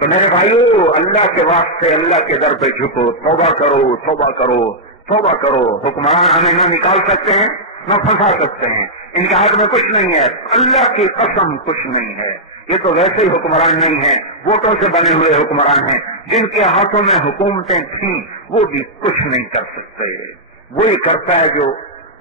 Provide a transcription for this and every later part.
تو میرے بھائیو، اللہ کے واسطے اللہ کے در پہ جھکو، توبہ کرو، توبہ کرو، توبہ کرو۔ حکمران ہمیں نہ نکال سکتے ہیں نہ پھنسا سکتے ہیں، ان کے ہاتھ میں کچھ نہیں ہے، اللہ کی قسم کچھ نہیں ہے۔ یہ تو ویسے ہی حکمران نہیں ہیں، ووٹوں سے بنے ہوئے حکمران ہیں، جن کے ہاتھوں میں حکومتیں تھیں وہ بھی کچھ نہیں کر سکتے۔ وہی کرتا ہے جو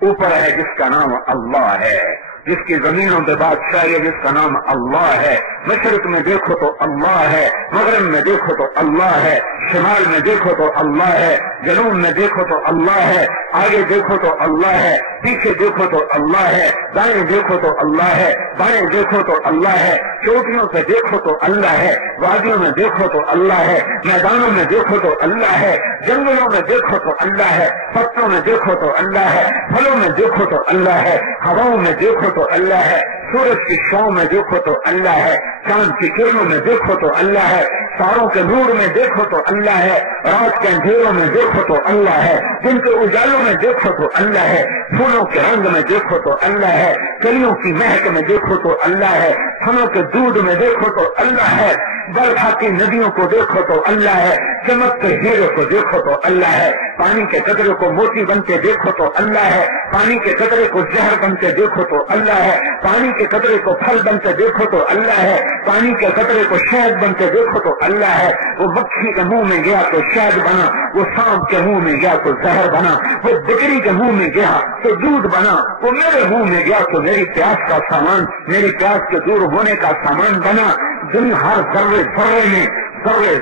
اوپر ہے، جس کا نام اللہ ہے، جس کی زمینوں پہ بادشاہی ہے، جس کا نام اللہ ہے۔ مشرق میں دیکھو تو اللہ ہے، مغرب میں دیکھو تو اللہ ہے، شمال میں دیکھو تو اللہ ہے، جنوب میں دیکھو تو اللہ ہے، آگے دیکھو تو اللہ ہے، پیچھے دیکھو تو اللہ ہے، دائیں دیکھو تو اللہ ہے، بائیں دیکھو تو اللہ ہے، چوٹیوں پہ دیکھو تو اللہ ہے، وادیوں میں دیکھو تو اللہ ہے، میدانوں میں دیکھو تو اللہ ہے، جنگلوں میں دیکھو تو اللہ ہے، پتوں میں دیکھو تو اللہ ہے، پھلوں میں دیکھو تو اللہ ہے، ہواؤں میں دیکھو تو اللہ ہے، سورج کی چھاؤں میں دیکھو تو اللہ ہے، چاند کی کرنوں میں دیکھو تو اللہ ہے، تاروں کے نور میں دیکھو تو اللہ ہے، رات کے اندھیروں میں دیکھو تو اللہ ہے، دن کے اجالوں میں دیکھو تو اللہ ہے، پھولوں کے رنگ میں دیکھو تو اللہ ہے، کلیوں کی مہک میں دیکھو تو اللہ ہے، پھلوں کے دودھ میں دیکھو تو اللہ ہے، برکھاتی ندیوں کو دیکھو تو اللہ ہے، چمکتے ہیرے کو دیکھو تو اللہ ہے، پانی کے قطرے کو موتی بن کے دیکھو تو اللہ ہے، پانی کے قطرے کو زہر بن کے دیکھو تو اللہ ہے، پانی کے قطرے کو پھل بن کے دیکھو تو اللہ ہے، پانی کے قطرے کو شہد بن کے دیکھو تو اللہ ہے۔ وہ مکھی کے منہ میں گیا تو شہد بنا، وہ سانپ کے منہ میں گیا تو زہر بنا، وہ بکری کے منہ میں گیا تو دودھ بنا، وہ میرے منہ میں گیا تو میری پیاس کا سامان، میری پیاس کے دور ہونے کا سامان بنا۔ دن ہر ذرے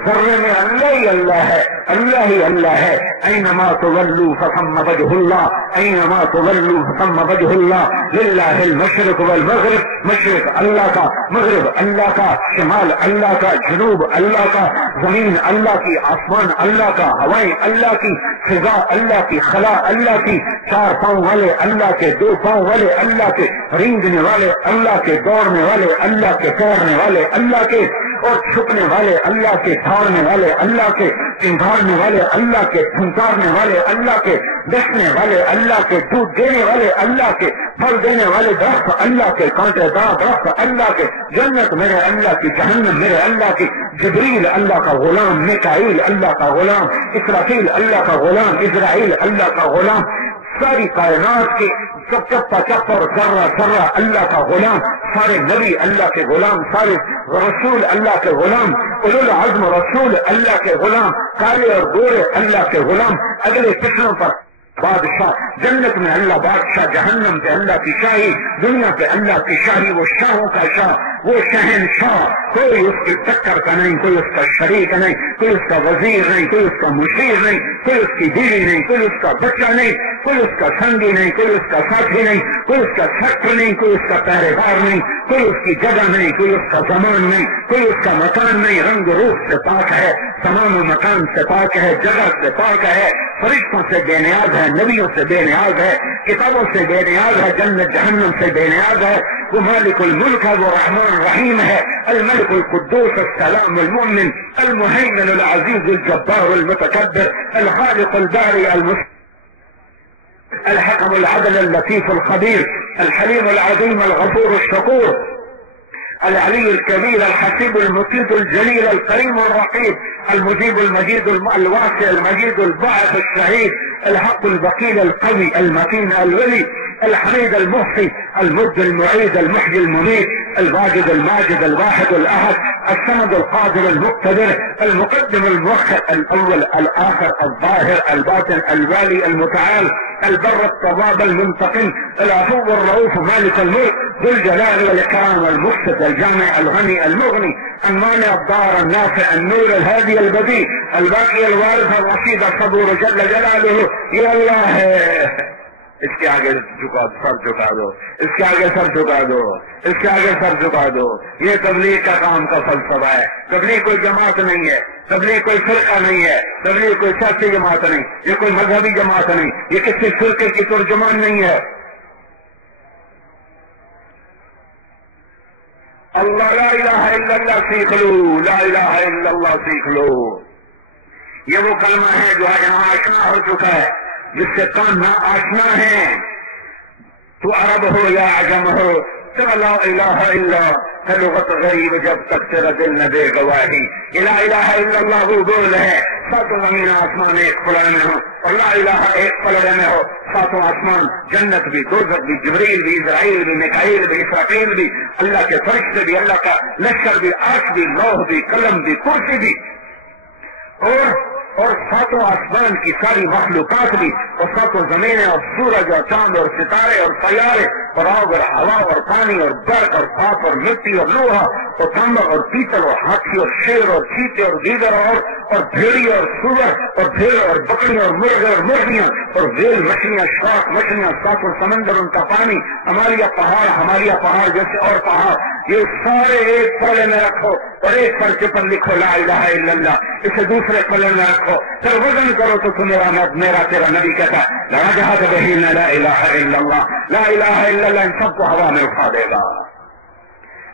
ذرے میں اللہ ہی اللہ ہے، اللہ ہی اللہ ہے۔ اینما تولوا فثم وجہ اللہ، اینما تولوا فثم وجہ اللہ، للہ المشرق والمغرب، مشرق اللہ کا، مغرب اللہ کا، شمال اللہ کا، جنوب اللہ کا، زمین اللہ کی، آسمان اللہ کا، ہوائیں اللہ کی، فضا اللہ کی، خلا اللہ کی، چار پاؤں والے اللہ کے، دو پاؤں والے اللہ کے، رینگنے والے اللہ کے، دوڑنے والے اللہ کے، تیرنے والے اللہ کے، اور چھپنے والے اللہ کے، دھاڑنے والے اللہ کے، چنگھاڑنے والے اللہ کے، پھنکارنے والے اللہ کے، ڈسنے والے اللہ کے، دودھ دینے والے اللہ کے، پھل دینے والے درخت اللہ کے، کانٹے دار درخت اللہ کے، جنت میرے اللہ کی، جہنم میرے اللہ کی، جبریل اللہ کا غلام، میکائیل اللہ کا غلام، اسرافیل اللہ کا غلام، اسرائیل اللہ کا غلام، ساری کائنات کی چپا چپ اور ذرہ ذرہ اللہ کا غلام، سارے نبی اللہ کے غلام، سارے رسول اللہ کے غلام، اولو العزم رسول اللہ کے غلام، کالے اور گورے اللہ کے غلام، اگلے پچھلوں پر بادشاہ، جنت میں اللہ بادشاہ، جہنم پہ اللہ کی شاہی، دنیا پہ اللہ کی شاہی، وہ شاہوں کا شاہ، وہ شہنشاہ، کوئی اس کی ٹکر کا نہیں، کوئی اس کا شریک نہیں، کوئی اس کا وزیر نہیں، کوئی اس کا مشیر نہیں، کوئی اس کی بیوی نہیں، کوئی اس کا بچہ نہیں، کوئی اس کا سنگی نہیں، کوئی اس کا ساتھی نہیں، کوئی اس کا سیکٹر نہیں، کوئی اس کا پہرے دار نہیں، کوئی اس کی جگہ نہیں، کوئی اس کا زمان نہیں، کوئی اس کا مکان نہیں، رنگ روپ سے پاک ہے، تمام مکان سے پاک ہے، جگہ سے پاک ہے، فرشتوں سے بے نیاز ہے، نبیوں سے بے نیاز ہے، کتابوں سے بے نیاز ہے، جنت جہنم سے بے نیاز ہے، وہ مالک الملک ہے، وہ رحمان رحیم ہے، الملک القدوس السلام المؤمن المهيمن العزيز الجبار المتكبر الخالق البارئ الحكم العدل اللطيف الخبير الحليم العظيم الغفور الشكور العلي الكبير الحسيب المطيب الجليل الكريم الرقيب المجيب المجيد الواسع المجيد الباعث الشهيد الحق البقيل القوي المتين الولي الحميد المحصي المد المعيد المحيي المميت الواجد الماجد الواحد الأحد الصمد القادر المقتدر المقدم المؤخر الأول الآخر الظاهر الباطن الوالي المتعال البر التواب المنتقم العفو الرؤوف مالك الملك ذو الجلال والإكرام المقسط الجامع الغني المغني المانع الضار النافع النور الهادي البديع الباقي الوارث الرشيد الصبور جل جلاله يا الله. اس کے آگے سر جھکا دو، اس کے آگے سر جھکا دو، اس کے آگے سر جھکا دو۔ یہ تبلیغ کا کام کا فلسفہ ہے۔ تبلیغ کوئی جماعت نہیں ہے، تبلیغ کوئی فرقہ نہیں ہے، تبلیغ کوئی سیاسی جماعت نہیں، یہ کوئی مذہبی جماعت نہیں، یہ کسی فرقے کی ترجمان نہیں ہے۔ اللہ لا الہ الا اللہ سیکھ لو، لا الہ الا اللہ سیکھ لو۔ یہ وہ کلمہ ہے جو آج یہاں آشنا ہو چکا ہے، جس سے کام نہ آشنا ہے، تو عرب ہو یا عجم ہو، سب لا الہ الا ہے لغت غریب جب تک تیرا دل نہ دے گواہی. لا الہ الا اللہ وہ گول ہے ساتوں زمین آسمان ایک پلڑ میں ہو اور لا الہ ایک پلڑے میں ہو. ساتوں آسمان جنت بھی دوزخ بھی جبریل بھی اسرائیل بھی میکائیل بھی اسرافیل بھی اللہ کے فرشتے بھی اللہ کا لشکر بھی عرش بھی لوح بھی قلم بھی کرسی بھی اور ساتوں آسمان کی ساری مخلوقات بھی اور ساتوں زمینیں اور سورج اور چاند اور ستارے اور سیارے اور آگ اور ہوا اور پانی اور برق اور پاپ اور مٹی اور لوہا اور تانبا اور پیتل اور ہاتھی اور شیر اور چیتے اور دیگر اور بھیڑی اور سور اور بھیڑ اور بکری اور مرغے اور مرغیاں اور ویل مچھلیاں شراک مچھلیاں ساتوں سمندر ان کا پانی ہمالیہ پہاڑ جیسے اور پہاڑ یہ سارے ایک پلے میں رکھو اور ایک پرچے پر لکھو لا الہ الا اللہ. اسے دوسرے پلے میں رکھو پھر وزن کرو تو میرا تیرا نبی کہتا لا جہاد بہین لا الہ الا اللہ. لا الہ الا اللہ ان سب کو ہوا میں اٹھا دے گا.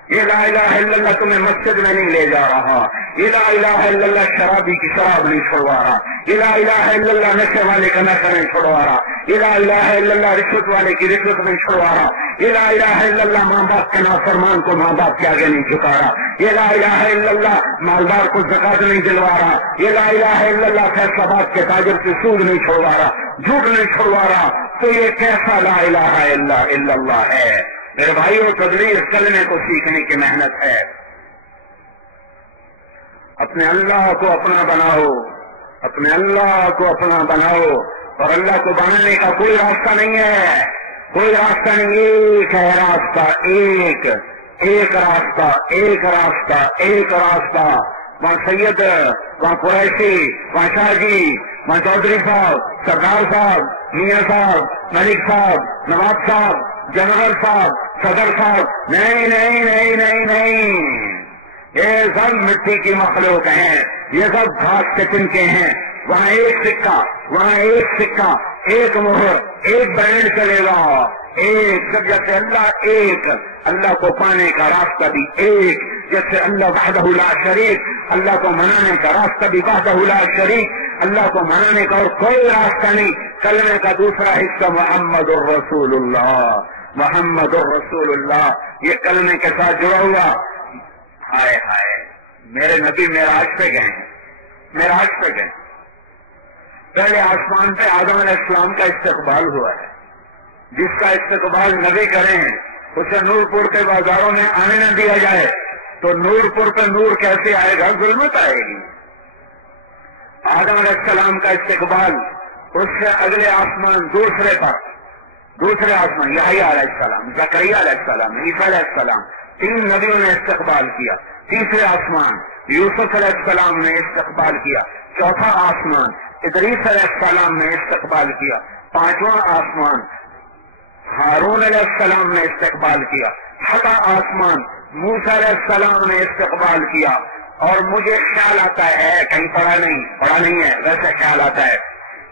یہ لا الہ الا اللہ تمہیں مسجد میں نہیں لے جا رہا. یہ لا الہ الا اللہ شرابی کی شراب نہیں چھڑوا رہا. یہ لا الہ الا اللہ نشے والے کا نشہ نہیں چھڑوا رہا. یہ لا الہ الا اللہ رشوت والے کی رشوت نہیں چھڑوا رہا. یہ لا الہ الا اللہ ماں باپ کے نافرمان کو ماں باپ کے آگے نہیں جھکا رہا. یہ لا الہ الا اللہ مالدار کو زکات نہیں دلوا رہا. یہ لا الہ الا اللہ فیصلہ باد کے تاجر سے سود نہیں چھڑوا رہا, جھوٹ نہیں چھڑوا رہا. تو یہ کیسا لا الہ الا اللہ ہے؟ میرے بھائیوں تدبیر کلمے کو سیکھنے کی محنت ہے. اپنے اللہ کو اپنا بناؤ, اپنے اللہ کو اپنا بناؤ. اور اللہ کو بنانے کا کوئی راستہ نہیں ہے, کوئی راستہ نہیں. ایک ہے راستہ, ایک راستہ, ایک راستہ, ایک راستہ. وہاں سید, وہاں قریشی, وہاں شاہ جی, وہاں چودھری صاحب, سردار صاحب, میاں صاحب, ملک صاحب, نواب صاحب, جنرل صاحب, صدر صاحب, نہیں نہیں نہیں نہیں نہیں. یہ سب مٹی کی مخلوق ہیں, یہ سب گھاس کے تنکے ہیں. وہاں ایک سکہ, وہاں ایک سکہ, ایک مہر, ایک برانڈ چلے گا. ایک جب جیسے اللہ ایک, اللہ کو پانے کا راستہ بھی ایک. جیسے اللہ وحدہ لا شریک, اللہ کو منانے کا راستہ بھی وحدہ لا شریک. اللہ کو منانے کا اور کوئی راستہ نہیں. کلمے کا دوسرا حصہ محمد الرسول اللہ, محمد الرسول اللہ. یہ کلمے کے ساتھ جڑا ہوا. ہائے ہائے, میرے نبی معراج پہ گئے, معراج پہ گئے. پہلے آسمان پہ آدم علیہ السلام کا استقبال ہوا ہے. جس کا استقبال نبی کریں اسے نور پور کے بازاروں میں آنے نہ دیا جائے تو نور پور پہ نور کیسے آئے گا؟ ظلمت آئے گی. آدم علیہ السلام کا استقبال, اس سے اگلے آسمان دوسرے آسمان یحییٰ علیہ السلام, زکریا علیہ السلام, عیسیٰ علیہ السلام, 3 نبیوں نے استقبال کیا. تیسرے آسمان یوسف علیہ السلام نے استقبال کیا. چوتھا آسمان ادریس علیہ السلام نے استقبال کیا. 5واں آسمان ہارون علیہ السلام نے استقبال کیا. 6واں آسمان موسیٰ علیہ السلام نے استقبال کیا. اور مجھے خیال آتا ہے, کہیں پڑھا نہیں ہے, ویسے خیال آتا ہے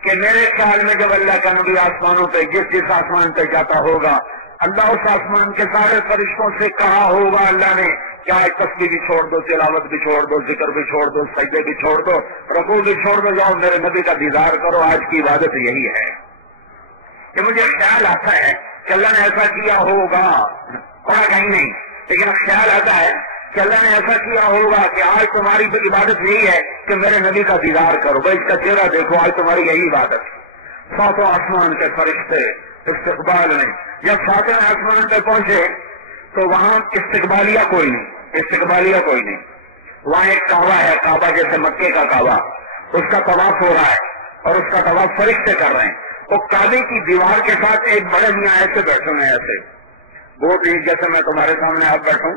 کہ میرے خیال میں جب اللہ کا نبی آسمانوں پہ جس آسمان پہ جاتا ہوگا, اللہ اس آسمان کے سارے فرشتوں سے کہا ہوگا اللہ نے کیا تسبیح بھی چھوڑ دو, تلاوت بھی چھوڑ دو, ذکر بھی چھوڑ دو, سجدے بھی چھوڑ دو, رکوع بھی چھوڑ دو, جاؤ میرے نبی کا دیدار کرو. آج کی عبادت یہی ہے کہ مجھے خیال آتا ہے کہ اللہ نے ایسا کیا ہوگا, پڑھا کہیں نہیں, لیکن خیال آتا ہے کہ اللہ نے ایسا کیا ہوگا کہ آج تمہاری عبادت یہی ہے کہ میرے نبی کا دیدار کرو. بھائی اس کا چہرہ دیکھو, آج تمہاری یہی عبادت ہے. 7 آسمان کے فرشتے استقبال میں جب 7 آسمان پہ پہنچے تو وہاں استقبالیہ کوئی نہیں. وہاں ایک کعبہ ہے, کعبہ جیسے مکے کا کعبہ, اس کا طواف ہو رہا ہے اور اس کا طواف فرشتے کر رہے ہیں. وہ کعبے کی دیوار کے ساتھ ایک بڑے میاں ایسے بیٹھے ہوئے ہیں, ایسے گوٹ جیسے میں تمہارے سامنے آپ بیٹھوں,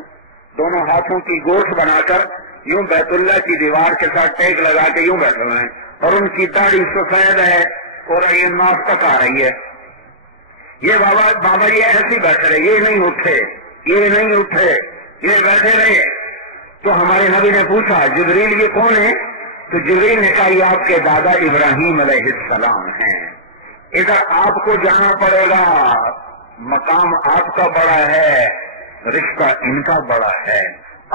دونوں ہاتھوں کی گوٹ بنا کر یوں بیت اللہ کی دیوار کے ساتھ ٹیک لگا کے یوں بیٹھے ہوئے ہیں. اور ان کی داڑھی سفید ہے اور یہ ناک تک آ رہی ہے. یہ بابا یہ ایسے بیٹھے رہے, یہ نہیں اٹھے, یہ بیٹھے رہے. تو ہمارے نبی نے پوچھا جبریل یہ کون ہے؟ تو جبریل نے کہا یہ آپ کے دادا ابراہیم علیہ السلام ہیں. ادھر آپ کو جانا پڑے گا, مقام آپ کا بڑا ہے, رشتہ ان کا بڑا ہے.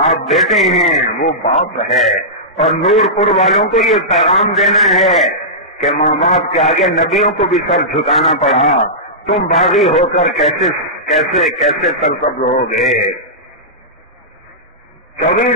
آپ بیٹے ہیں, وہ باپ ہے. اور نور پور والوں کو یہ پیغام دینا ہے کہ ماں باپ کے آگے نبیوں کو بھی سر جھکانا پڑا. تم باغی ہو کر کیسے سرسبز ہو گے. 24